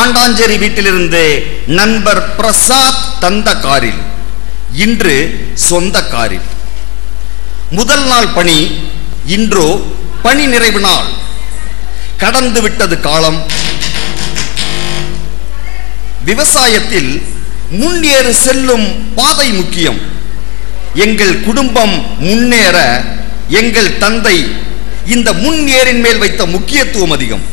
ஆண்டாஞ்சேரி வீட்டிலிருந்து நண்பர் பிரசாத் தந்த காரில், இன்று சொந்த காரில். முதல் நாள் பணி, இன்றோ பணி நிறைவு நாள். கடந்து விட்டது காலம். விவசாயத்தில் முன்னேறு செல்லும் பாதை முக்கியம். எங்கள் குடும்பம் முன்னேற எங்கள் தந்தை இந்த முன்னேறின் மேல் வைத்த முக்கியத்துவம் அதிகம்.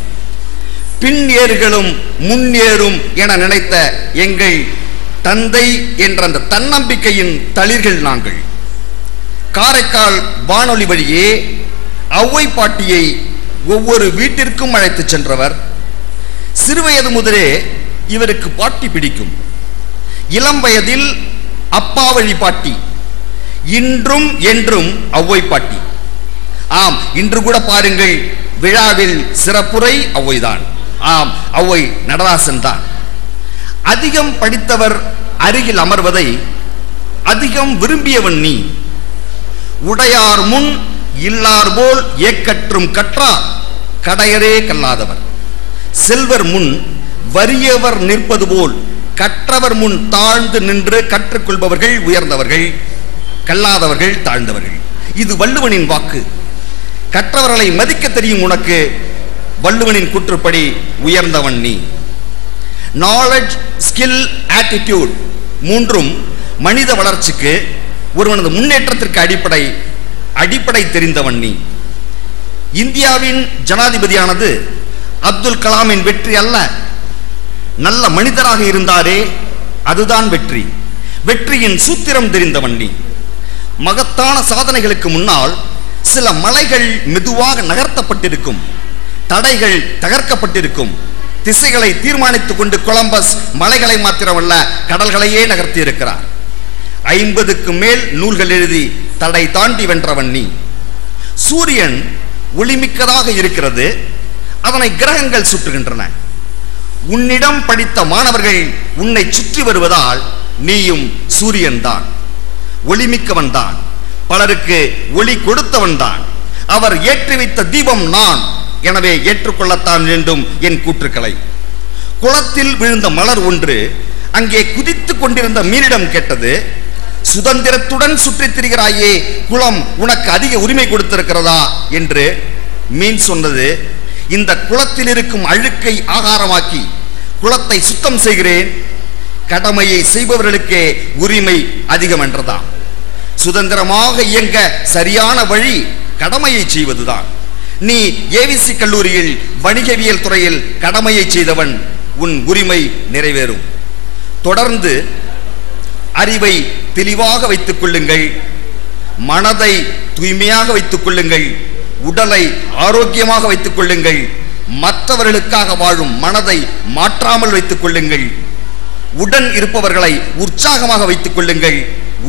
பின்னேறுகளும் முன்னேறும் என நினைத்த எங்கள் தந்தை என்ற அந்த தன்னம்பிக்கையின் தளிர்கள் நாங்கள். காரைக்கால் வானொலி வழியே ஔவை பாட்டியை ஒவ்வொரு வீட்டிற்கும் அழைத்து சென்றவர். சிறுவயது முதலே இவருக்கு பாட்டி பிடிக்கும். இளம் வயதில் அப்பா வழி பாட்டி, இன்றும் என்றும் ஔவை பாட்டி. ஆம், இன்று கூட பாருங்கள், விழாவில் சிறப்புரை ஔவைதான். ஆம், ஔவை நடராசன் தான். அதிகம் படித்தவர் அருகில் அமர்வதை அதிகம் விரும்பியவன் நீ. உடையார் முன் இல்லார் போல் ஏக்கற்றும் கற்றார் கடையரே கல்லாதவர். செல்வர் முன் வறியவர் நிற்பது போல் கற்றவர் முன் தாழ்ந்து நின்று கற்றுக்கொள்பவர்கள் உயர்ந்தவர்கள், கல்லாதவர்கள் தாழ்ந்தவர்கள். இது வள்ளுவனின் வாக்கு. கற்றவர்களை மதிக்க தெரியும் உனக்கு, வள்ளுவனின் கூற்றுப்படி உயர்ந்தவன் நீ. நாலேஜ், ஸ்கில், ஆட்டிடியூட் மூன்றும் மனித வளர்ச்சிக்கு, ஒருவனது முன்னேற்றத்திற்கு அடிப்படை தெரிந்தவன் நீ. இந்தியாவின் ஜனாதிபதியானது அப்துல் கலாமின் வெற்றி அல்ல, நல்ல மனிதராக இருந்தாரே அதுதான் வெற்றி. வெற்றியின் சூத்திரம் தெரிந்தவன் நீ. மகத்தான சாதனைகளுக்கு முன்னால் சில மலைகள் மெதுவாக நகர்த்தப்பட்டிருக்கும், தடைகள் தகர்க்கப்பட்டிருக்கும். திசைகளை தீர்மானித்துக் கொண்டு கொலம்பஸ் மலைகளை மாத்திரமல்ல, கடல்களையே நகர்த்தி இருக்கிறார். 50க்கு மேல் நூல்கள் எழுதி தடை தாண்டி வென்றவன் நீ. சூரியன் ஒளிமிக்கதாக இருக்கிறது, அதனை கிரகங்கள் சுற்றுகின்றன. உன்னிடம் படித்த மாணவர்கள் உன்னை சுற்றி வருவதால் நீயும் சூரியன் தான், ஒளிமிக்கவன் தான், பலருக்கு ஒளி கொடுத்தவன் தான். அவர் ஏற்றி வைத்த தீபம் நான், எனவே ஏற்றுக்கொள்ளத்தான் வேண்டும் என் கூற்றுக்களை. குளத்தில் விழுந்த மலர் ஒன்று அங்கே குதித்துக் கொண்டிருந்த மீனிடம் கேட்டது, சுதந்திரத்துடன் சுற்றித் திரிகிறாயே, குளம் உனக்கு அதிக உரிமை கொடுத்திருக்கிறதா என்று. மீன் சொன்னது, இந்த குளத்தில் இருக்கும் அழுக்கை ஆகாரமாக்கி குளத்தை சுத்தம் செய்கிறேன், கடமையை செய்பவர்களுக்கே உரிமை அதிகம் என்றதாம். சுதந்திரமாக இயங்க சரியான வழி கடமையை செய்வதுதான். நீ ஏவிசி கல்லூரியில் வணிகவியல் துறையில் கடமையை செய்தவன், உன் உரிமை நிறைவேறும். தொடர்ந்து அறிவை தெளிவாக வைத்துக் கொள்ளுங்கள், மனதை தூய்மையாக வைத்துக் கொள்ளுங்கள், உடலை ஆரோக்கியமாக வைத்துக் கொள்ளுங்கள், மற்றவர்களுக்காக வாழும் மனதை மாற்றாமல் வைத்துக் கொள்ளுங்கள், உடன் இருப்பவர்களை உற்சாகமாக வைத்துக் கொள்ளுங்கள்,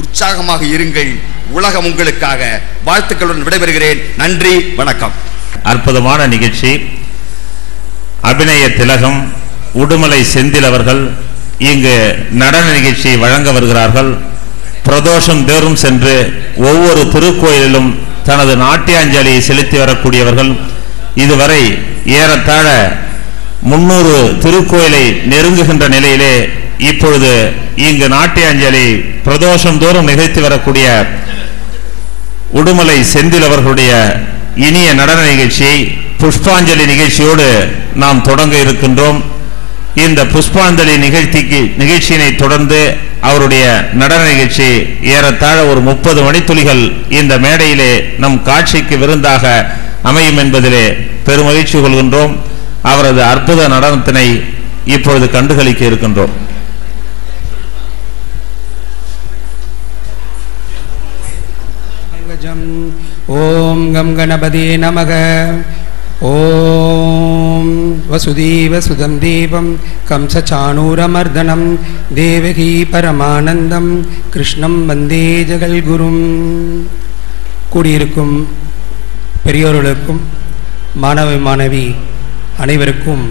உற்சாகமாக இருங்கள். உலகம் உங்களுக்காக. வாழ்த்துக்களுடன் விடைபெறுகிறேன். நன்றி, வணக்கம். அற்புதமான நிகழ்ச்சி. அபிநய திலகம் உடுமலை செந்தில் அவர்கள் இங்கு நடன நிகழ்ச்சியை வழங்க வருகிறார்கள். பிரதோஷம் தேரும் சென்று ஒவ்வொரு திருக்கோயிலிலும் தனது நாட்டியாஞ்சலியை செலுத்தி வரக்கூடியவர்கள். இதுவரை ஏறத்தாழ 300 திருக்கோயிலை நெருங்குகின்ற நிலையிலே இப்பொழுது இங்கு நாட்டியாஞ்சலி பிரதோஷம் தோறும் நிகழ்த்தி வரக்கூடிய உடுமலை செந்தில் அவர்களுடைய இனிய நடன நிகழ்ச்சியை புஷ்பாஞ்சலி நிகழ்ச்சியோடு நாம் தொடங்க இருக்கின்றோம். இந்த புஷ்பாஞ்சலி நிகழ்ச்சியினை தொடர்ந்து அவருடைய நடன நிகழ்ச்சி ஏறத்தாழ ஒரு 30 மணித்துளிகள் இந்த மேடையிலே நம் காட்சிக்கு விருந்தாக அமையும் என்பதிலே பெருமகிழ்ச்சி கொள்கின்றோம். அவரது அற்புத நடனத்தினை இப்பொழுது கண்டுகளிக்க இருக்கின்றோம். ஓம் கம் கணபதி நமக. ஓம் வசுதீவ சுதம் தேவம் கம்சசாணூரமர்தனம் தேவகி பரமானந்தம் கிருஷ்ணம் வந்தே ஜகல்குரும். கூடியிருக்கும் பெரியோர்களுக்கும் மாணவ மாணவி அனைவருக்கும்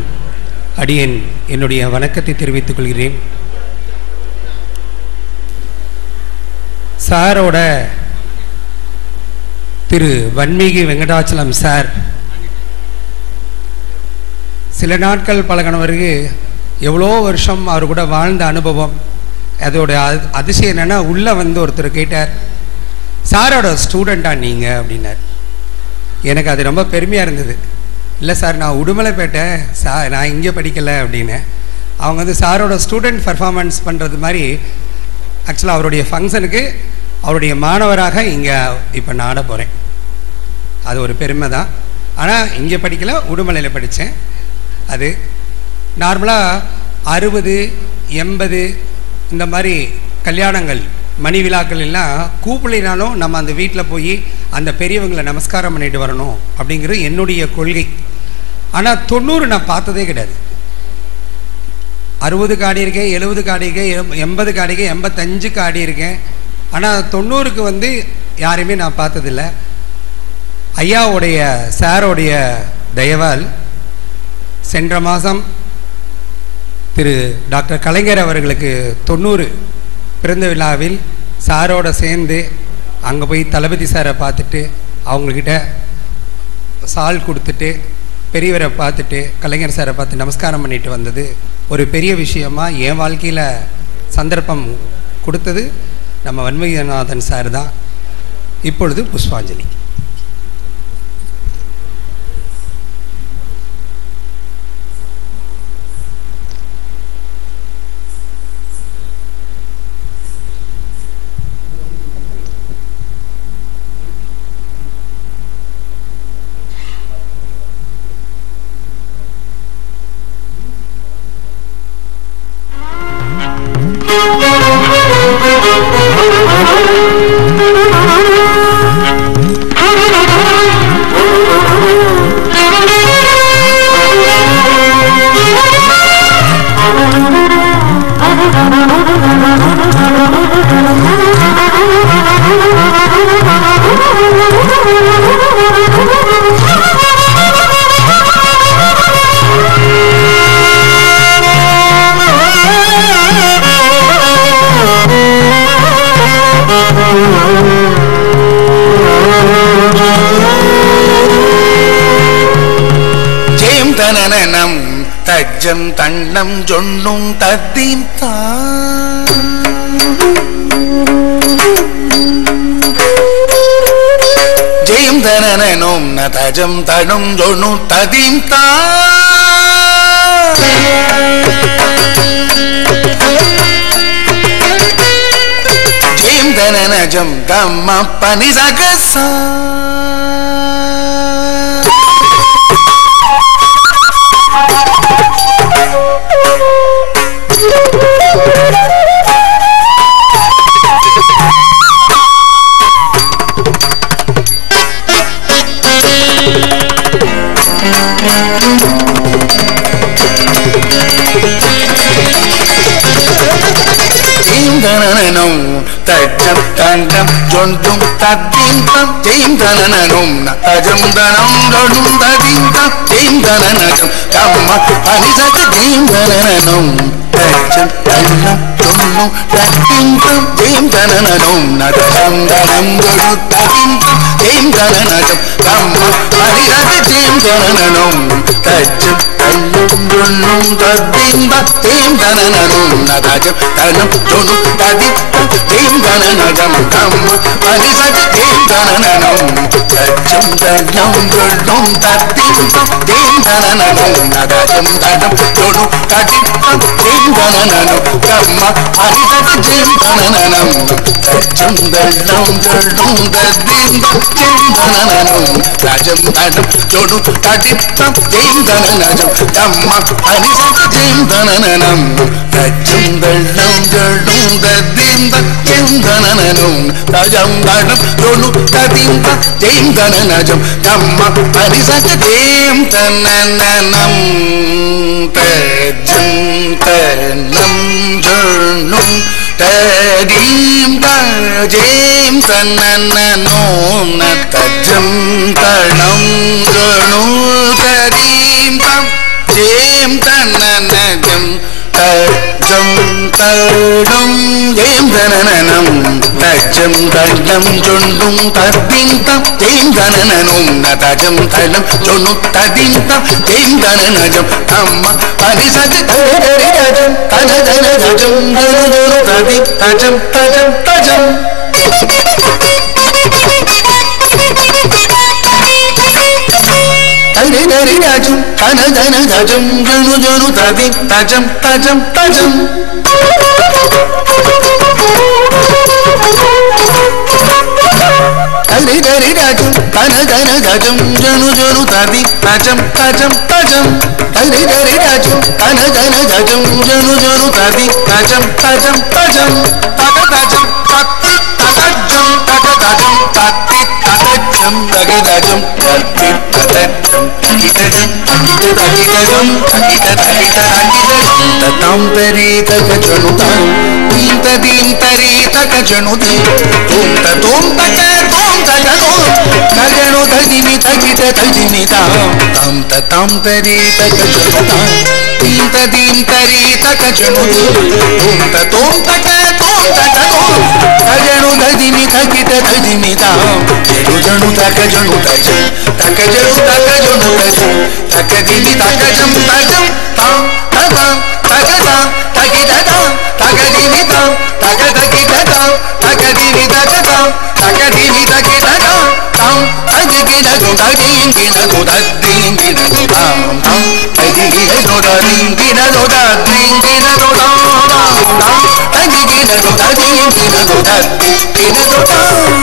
அடியேன் என்னுடைய வணக்கத்தை தெரிவித்துக் கொள்கிறேன். சாரோட திரு வன்மீகி வெங்கடாச்சலம் சார் சில நாட்கள் பழகினவருக்கு எவ்வளோ வருஷம் அவர் கூட வாழ்ந்த அனுபவம். அதோட அதிசயம் என்னென்னா, உள்ளே வந்து ஒருத்தர் கேட்டார், சாரோட ஸ்டூடெண்ட்டா நீங்கள் அப்படின்னார். எனக்கு அது ரொம்ப பெருமையாக இருந்தது. இல்லை சார், நான் உடுமலைப்பேட்டை சார், நான் இங்கே படிக்கலை அப்படின்னு. அவங்க வந்து சாரோட ஸ்டூடெண்ட் பர்ஃபார்மன்ஸ் பண்ணுறது மாதிரி ஆக்சுவலாக அவருடைய ஃபங்க்ஷனுக்கு அவருடைய மாணவராக இங்கே இப்போ நான் ஆட போகிறேன். அது ஒரு பெருமை தான். ஆனால் இங்கே படிக்கலை, உடுமலையில் படித்தேன். அது நார்மலாக 60, 80 இந்த மாதிரி கல்யாணங்கள், மணி விழாக்கள் எல்லாம் கூப்பிடலினாலும் நம்ம அந்த வீட்டில் போய் அந்த பெரியவங்களை நமஸ்காரம் பண்ணிட்டு வரணும் அப்படிங்கிறது என்னுடைய கொள்கை. ஆனால் 90 நான் பார்த்ததே கிடையாது. 60க்கு ஆடி இருக்கேன், 70க்கு ஆடி இருக்கேன், 80க்கு ஆடி இருக்கேன், 85க்கு ஆடி இருக்கேன். ஆனால் 90க்கு வந்து யாரையுமே நான் பார்த்ததில்லை. ஐயாவுடைய சாரோடைய தயவால் சென்ற மாதம் திரு டாக்டர் கலைஞர் அவர்களுக்கு 90 பிறந்த விழாவில் சாரோட சேர்ந்து அங்கே போய் தளபதி சாரை பார்த்துட்டு அவங்கக்கிட்ட சால் கொடுத்துட்டு பெரியவரை பார்த்துட்டு கலைஞர் சாரை பார்த்து நமஸ்காரம் பண்ணிட்டு வந்தது ஒரு பெரிய விஷயமாக என் வாழ்க்கையில் சந்தர்ப்பம் கொடுத்தது நம்ம வன்மீகநாதன் சார் தான். இப்பொழுது புஷ்பாஞ்சலி. தஜ்ஜம் தண்ணம் ஜொன்னும் தத்தீம் தா ஜெயம் தனனனும் நதஜம் தனும் ஜொன்னு ததீம் தா ஜெயம் தனனஜம் கம்ம பனி சகசா தஜ்ஜம் தண்டம் ஜொண்டும் தத்தீந்தம் ஜெயம் தனனனும் நதஜம் தனம் ஜொண்டும் ததீந்தம் ஜெயம் தனனஜம் கம்ம பனிசக ஜெயம் தனனனும் தஜ்ஜம் தண்டம் ஜொண்டும் தத்தீந்தம் ஜெயம் தனனனும் நதஜம் தனம் ஜொடு ததீந்தம் ஜெயம் தனனஜம் கம்ம பனிசக ஜெயம் தனனனும் தஜ்ஜம் தண்டம் ஜொண்டும் தத்தீந்தம் ஜெயம் தனனனும் நதஜம் தனம் ஜொடு ததீந்தம் ஜெயம் தனனஜம் கம்ம பனிசக ஜெயம் தனனனும் தஜ்ஜம் தனம் ஜொடும் தத்தீந்தம் ஜெயம் தனனனும் நதஜம் தனம் ஜொடு ததீந்தம் ஜெயம் தனனனும் கம்ம பனிசக ஜெயம் தனனனும் தஜ்ஜம் தனம் ஜொடும் தத்தீந்தம் ஜெயம் தனனனும் நதஜம் தனம் ஜொடு ததீந்தம் ஜெயம் தனனஜம் கம்ம பனிசக ஜெயம் தனனனும் தஜ்ஜம் தனம் ஜொடும் தத்தீந்தம் ஜெயம் தனனனும் நதஜம் தனம் ஜொடு ததீந்தம் ஜெயம் தனனஜம் கம்ம பனிசக ஜெயம் தனனனும் தஜ்ஜம் தனம் ஜொடும் ததீம் ஜெயம் தனனனும் நதஜம் தனம் ஜொடு ததீம் ஜெயம் தனனஜம் தஜ்ஜம் தனம் ஜெயம் தனனனும் தஜ்ஜம் தனம் ஜொண்டும் ததீந்தம் ஜெயம் தனனனும் நதஜம் தனம் ஜொடு ததீந்தம் ஜெயம் தனனஜம் கம்ம பனிசக தன தன தஜம் ஜனு ஜனு ததி தஜம் தஜம் தஜம் தரி தரி தஜம் தன தன தஜம் ஜனு ஜனு ததி தஜம் தஜம் தஜம் தரி தரி தஜம் தன தன தஜம் ஜனு ஜனு ததி தஜம் தஜம் தஜம் தரி தரி தஜம் தன தன தஜம் ஜனு ஜனு ததி தஜம் தஜம் தஜம் தக தஜம் தத்தி தஜம் தக தஜம் தத்தி தஜம் தக தஜம் தத்தி தஜம் தகிதஜம் தகிதஜம் தகிதஜம் ததாம் தரி தக ஜனு தாம் தீம் ததீம் தரி தக ஜனு தீம் தோம் ததோம் தக தோம் தக தோம் தகனு ததிமி தகித ததிமி தாம் தாம் ததாம் தரி தக ஜனு தாம் தீம் ததீம் தரி தக ஜனு தீம் தோம் ததோம் தக தோம் தக தோம் தகனு ததிமி தகித ததிமி தாம் ஜனு ஜனு தக ஜனு தஜம் தக ஜனு தக ஜனு தஜம் தக திமி தக ஜம் தஜம் தாம் ததாம் தகதாம் தகிததாம் தகதிமி தாம் தக தகிததாம் தகதிமி தகதாம் தகதிமி தகிததாம் தாம் தகிதகு தகிங்கினகு தத்திங்கினகு தாம் தாம் தகிகினகு தத்திங்கினகு தத்திங்கினகு தாம் தாம் தகிகினகு தத்திங்கினகு தத்திங்கினகு தாம்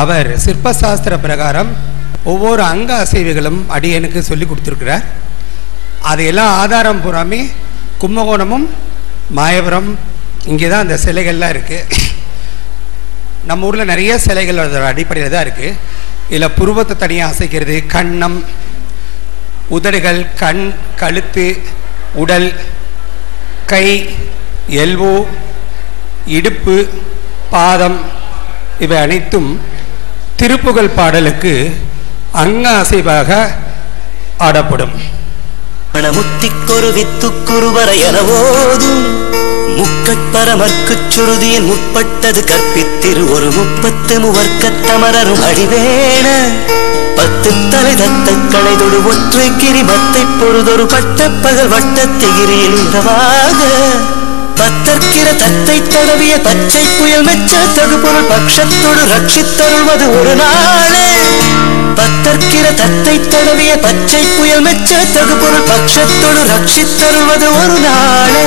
அவர் சிற்பசாஸ்திர பிரகாரம் ஒவ்வொரு அங்க அசைவுகளும் அடியனுக்கு சொல்லி கொடுத்துருக்கிறார். அதையெல்லாம் ஆதாரம் பூராமே கும்பகோணமும் மாயபுரம் இங்கே தான் அந்த சிலைகள்லாம் இருக்குது. நம்ம ஊரில் நிறைய சிலைகள் அதோட அடிப்படையில் தான் இருக்குது. இதில் புருவத்தை தனியாக அசைக்கிறது, கன்னம், உதடுகள், கண், கழுத்து, உடல், கை, எல்வோ, இடுப்பு, பாதம் இவை அனைத்தும் திருப்புகழ் பாடலுக்கு அங்க அசைவாக ஆடப்படும். முத்திக்கொரு வித்துக்குருவர எனவோதும் முக்கட்பரமர்க்குச் சுருதியின் முற்பட்டது கற்பித்திரு ஒரு 30 முவர்க்கத்தமரரும் அடிவேண 10 தலை தத்தை களைதொடு ஒற்றை கிரி மத்தை பொழுதொரு பட்டப்பகல் வட்டத்திகிரியில் இரவாக பத்தற்கிற தத்தை தடவிய பச்சை புயல் மெச்ச தகுபொருள் பட்சத்தோடு ரட்சித்தருள்வது ஒரு நாளே பத்தற்கிற தத்தை தடவிய பச்சை புயல் மெச்ச தகுபொருள் பட்சத்தோடு ரட்சித்தருள்வது ஒரு நாளே.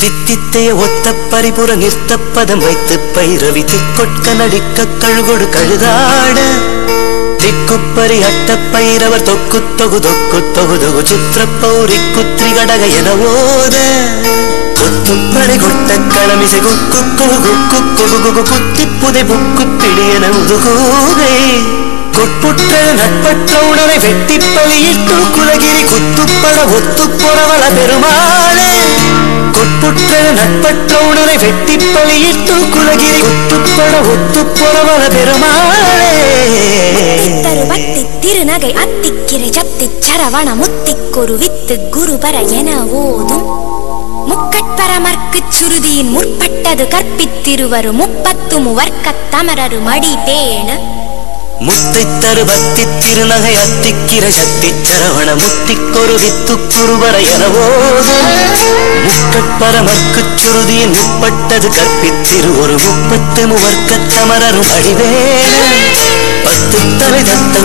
தித்தித்தைய ஒத்த பரிபுற நிறுத்தப்பதம் வைத்து பைரவி திக்கொட்க நடிக்க கழுகொடு கழுதாட திக்குப்பரி அட்டப்பைரவர் தொக்கு தொகு தொக்கு தொகு தொகு சித்திர பௌரி குத்ரி கடக எனவோத கொத்துப்பறை கொட்ட களமிசை குக்கு குகு குக்கு குகு குத்தி புதை புக்கு பிடியன முதுகூரை கொட்புற்ற நட்பற்ற உணரை வெட்டி பலியிட்டு குலகிரி குத்துப்பட ஒத்து பொறவள பெருமாளே கொட்புற்ற நட்பற்ற உணரை வெட்டி பலியிட்டு குலகிரி குத்துப்பட ஒத்து பொறவள பெருமாளே. தருவத்தி திருநகை அத்திக்கிரை சத்தி சரவண முத்திக்கொரு வித்து குருபர என ஓதும் முக்கட்பரமர்க்குச் சுருதியின் முற்பட்டது கற்பித்திருவரு 30 முவர்க்கத்தமரரு மடி பேண முத்தை தருவத்தி திருநகை அத்திக்கிர சக்தி சரவண முத்திக்கொரு வித்துக்குருவர எனவோதும் முக்கட்பரமர்க்குச் சுருதியின் முற்பட்டது கற்பித்திரு ஒரு 30 முவர்க்கத்தமரரும் அடிவேண 10 தலை தத்தை